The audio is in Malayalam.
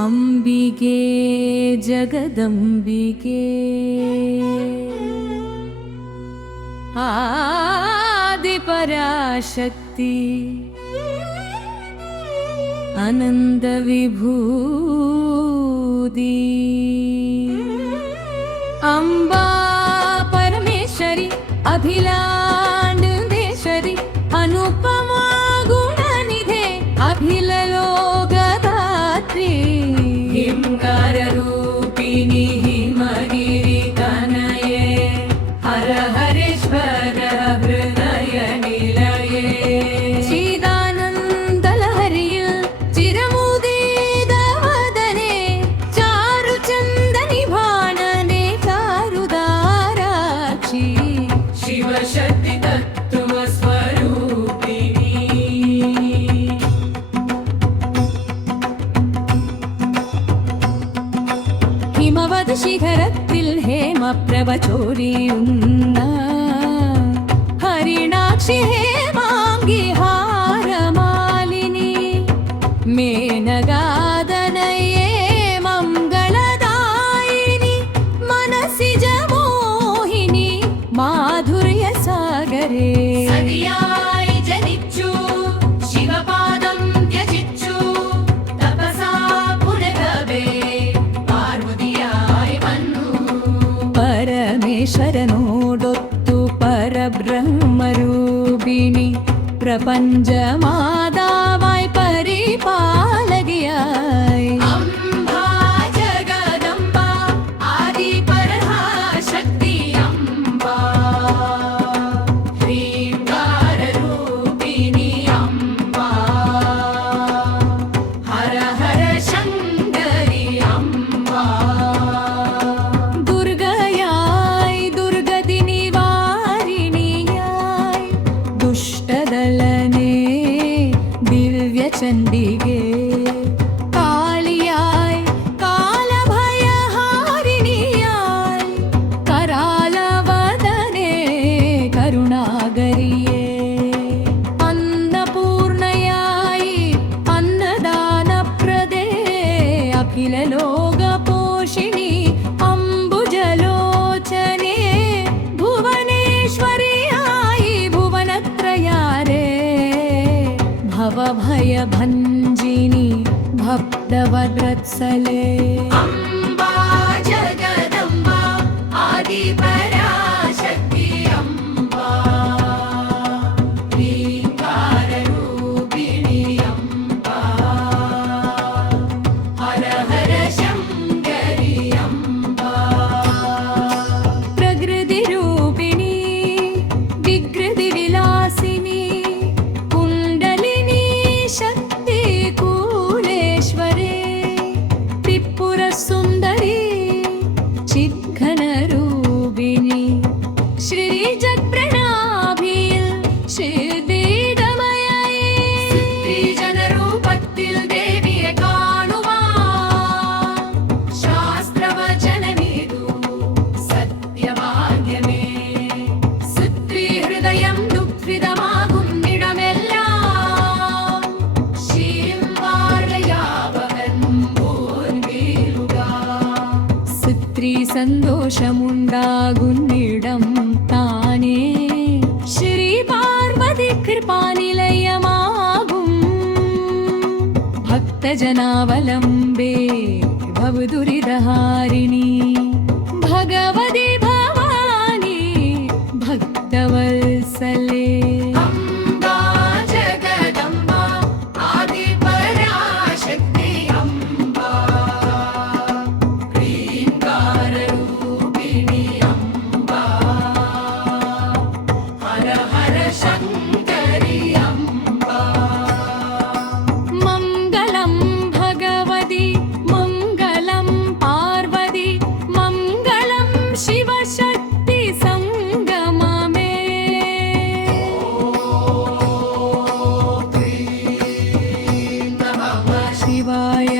ಅಂಬಿಗೆ ಜಗದಂಬಿಗೆ ಆದಿಪರಾಶಕ್ತಿ ಅನಂತ ವಿಭೂತಿ ಅಂಬಾ ಪರಮೇಶ್ವರಿ ಅಭಿಲಾಂಡೇಶ್ವರಿ ಅನುಪಮಾ ಗುಣನಿಧೆ ಅಭಿಲ ಲೋಕದಾತ್ರಿ ಹಿಂಕಾರ ರೂಪಿಣಿ ಹಿಮಗಿರಿ ತನಯೇ ಹರ ಹರೇಶ್ವರ ಹೃದಯ ನಿಲಯೇ ಚಿದಾನಂದ ಲಹರಿಯು ಚಿರಮುದೀದ ವದನೆ ಚಾರು ಚಂದನಿ ಭಾನನೆ ಚಾರುದಾರಾಕ್ಷಿ ಶಿವಶಕ್ತಿ ತತ್ವ ಸ್ವರೂಪಿಣಿ ഹിമവത് ശിഖരത്തിൽ ഹേമപ്രഭ ചോരിയുന്ന ഹരിണാക്ഷി ഹേമാംഗി ഹാരമാലിനി മേനഗാദനയേ മംഗളദായിനി മനസിജ മോഹിനി മാധുര്യ സാഗരേ സതിയായി ജനിച്ചു ശിവപാദം ത്യജിച്ചു തപസാ പുനരവേ പരമേശ്വരനോടൊത്തു പരബ്രഹ്മരൂപിണി പ്രപഞ്ചമാതാവായി പരിപാലകയായി അംബാ ജഗദംബ ആദിപരാശക്തി അംബാ ശ്രീകാരരൂപിണി അംബാ ഹര ഹര ശങ്കരി അംബാ ചണ്ഡികേ കാളിയായി കാലഭയഹാരിണിയായി കരാലവദനേ കരുണാകരിയേ അന്നപൂർണയായി അന്നദാനപ്രദേ അഖില ലോക പോഷിണി അംബുജലോചനേ ഭുവനേശ്വരിയായി ഭുവനത്രയാരേ ഭവഭയഭഞ്ജിനി ഭക്തവത്സലേ അംബാ ജഗദംബ ആദിപരാശക്തി അംബാ ശ്രീകാരരൂപിണി അംബാ ഹര ഹര ശങ്കരി അംബാ പ്രകൃതി രൂപിണി വികൃതി വിലാസിനി ശക്തി കൂലേശ്വരേ ത്രിപുര സുന്ദരി ചിദ്ഘനരൂപിണി ശ്രീ ജഗപ്രണാഭിയിൽ ശ്രീദീതമയയേ ജനരൂപത്തിൽ ദേവിയെ കാണുവാൻ ശാസ്ത്രവചനമേതു സത്യഭാഗ്യമേ സുത്രീ ഹൃദയം ദുഃഖിതമാകും സന്തോഷമുണ്ടാകുന്നിടം താനേ ശ്രീ പാർവതി കൃപാനിലയമാകും ഭക്തജനാവലംബേ ഭവദുരിതഹാരിണി ഭഗവതി ഭവാനി ഭക്തവത്സലേ ശിവായ